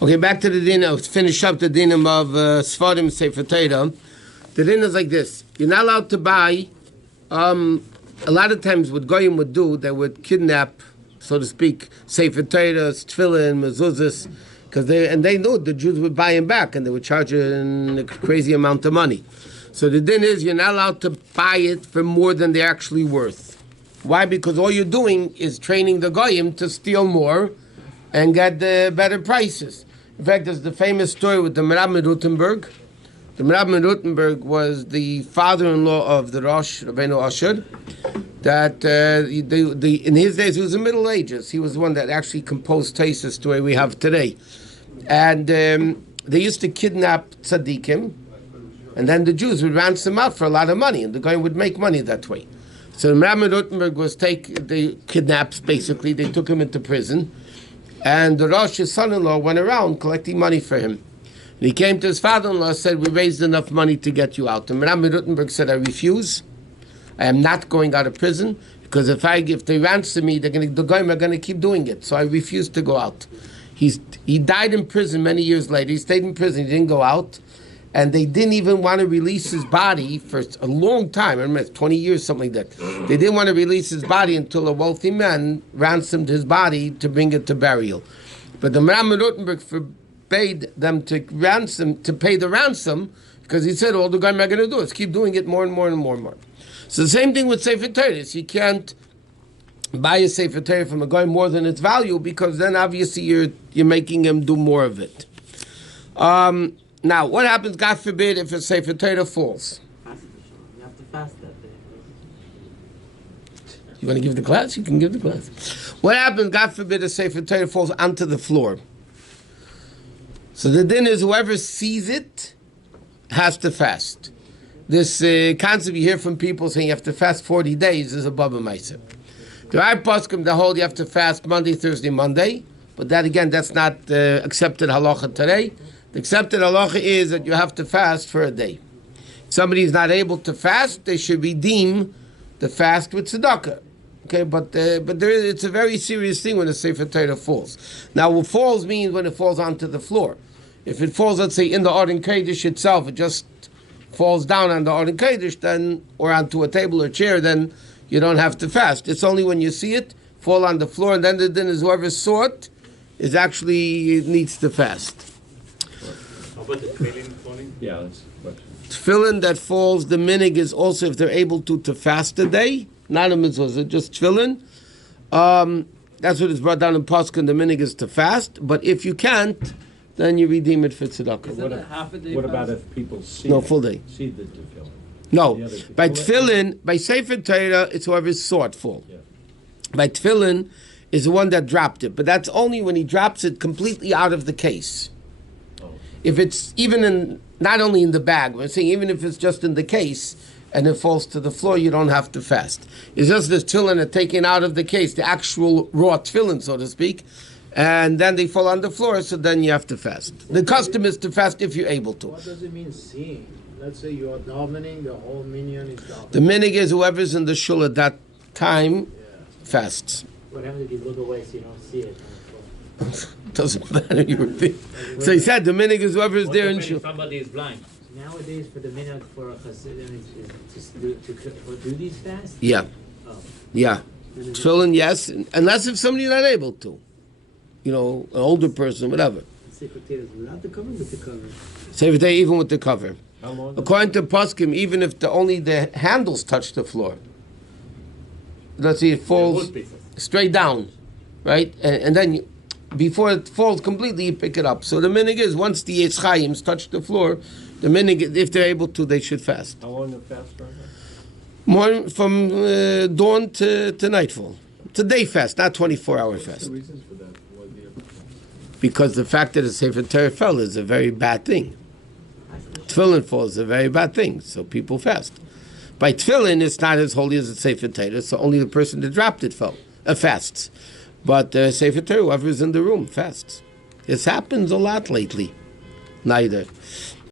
Okay, back to the din. Finish up the dinim of Sfarim Sefer Torah. The din is like this: you're not allowed to buy. A lot of times, what goyim would do, they would kidnap, so to speak, Sefer Torah, tefillin, mezuzahs, because they knew the Jews would buy him back, and they would charge a crazy amount of money. So the din is you're not allowed to buy it for more than they're actually worth. Why? Because all you're doing is training the goyim to steal more and get the better prices. In fact, there's the famous story with the Merab Rutenberg. The Merab Rutenberg was the father-in-law of the Rosh, Rabbeinu Asher, that in his days, he was in the Middle Ages. He was the one that actually composed Taisus the way we have today. And they used to kidnap tzaddikim, and then the Jews would ransom out for a lot of money, and the guy would make money that way. So the Merab Rutenberg was the kidnaps, basically. They took him into prison. And the Rosh, his son-in-law, went around collecting money for him. And he came to his father-in-law and said, we raised enough money to get you out. And Rabbi Rutenberg said, I refuse. I am not going out of prison, because if they ransom me, the goyim are going to keep doing it. So I refuse to go out. He died in prison many years later. He stayed in prison. He didn't go out. And they didn't even want to release his body for a long time. I remember 20 years, something like that. They didn't want to release his body until a wealthy man ransomed his body to bring it to burial. But the Merab Rutenberg forbade them to pay the ransom, because he said all the guys are going to do is keep doing it more and more and more and more. So the same thing with Sefer Torah. You can't buy a Sefer Torah from a guy more than its value, because then obviously you're making him do more of it. Now, what happens, God forbid, if a Sefer Torah falls? You have to fast that day. You want to give the class? You can give the class. What happens, God forbid, a Sefer Torah falls onto the floor? So the din is whoever sees it has to fast. This concept you hear from people saying you have to fast 40 days is a Baba Maisa. There are poskim that hold you have to fast Monday, Thursday, Monday, but that again, that's not accepted halacha today. The accepted halacha is that you have to fast for a day. If somebody is not able to fast, they should redeem the fast with tzedakah. Okay, but it's a very serious thing when a Sefer Torah falls. Now, what falls means when it falls onto the floor. If it falls, let's say, in the Aron Kodesh itself, it just falls down on the Aron Kodesh, then, or onto a table or chair, then you don't have to fast. It's only when you see it fall on the floor, and then the din is whoever saw it is actually needs to fast. How about the tefillin falling? Yeah, that's a question. Tefillin that falls, the minig is also if they're able to fast a day, not a mitzvah, just tefillin. That's what is brought down in Pasuk, the minig is to fast, but if you can't, then you redeem it for tzedakah. What about if people see full day. See the tefillin? No, by tefillin, by Sefer Torah, it's whoever saw it fall. Yeah. By tefillin is the one that dropped it, but that's only when he drops it completely out of the case. Oh. If it's even not only in the bag, we're saying even if it's just in the case and it falls to the floor, you don't have to fast. It's just the tefillin are taken out of the case, the actual raw tefillin, so to speak, and then they fall on the floor, so then you have to fast. The custom is to fast if you're able to. What does it mean seeing? Let's say you are davening, the whole minyan is davening. The minig is whoever's in the shul at that time fasts. What happens if you look away so you don't see it? Doesn't matter. So he said the minig is whoever's there in shul. Somebody is blind. Nowadays, for the minhag for a chasidim is to do these fasts? Yeah. Oh. Yeah. Tefillin, yes, unless if somebody's not able to. You know, an older person, whatever. Sefer Torah is without the cover, with the cover. Sefer Torah even with the cover. How long? According to Poskim, even if only the handles touch the floor, let's see, it falls straight down, right? And then before it falls completely, you pick it up. So the minig is once the Eitz Chayims touch the floor, the minig, if they're able to, they should fast. How long the fast for? Morning from dawn to nightfall. It's a day fast, not 24-hour fast. What's the reasons for that? Because the fact that a Sefer Torah fell is a very bad thing. Tefillin falls is a very bad thing, so people fast. By tefillin, it's not as holy as a Sefer Torah, so only the person that dropped it fasts. But Sefer Torah, whoever is in the room, fasts. This happens a lot lately. Neither.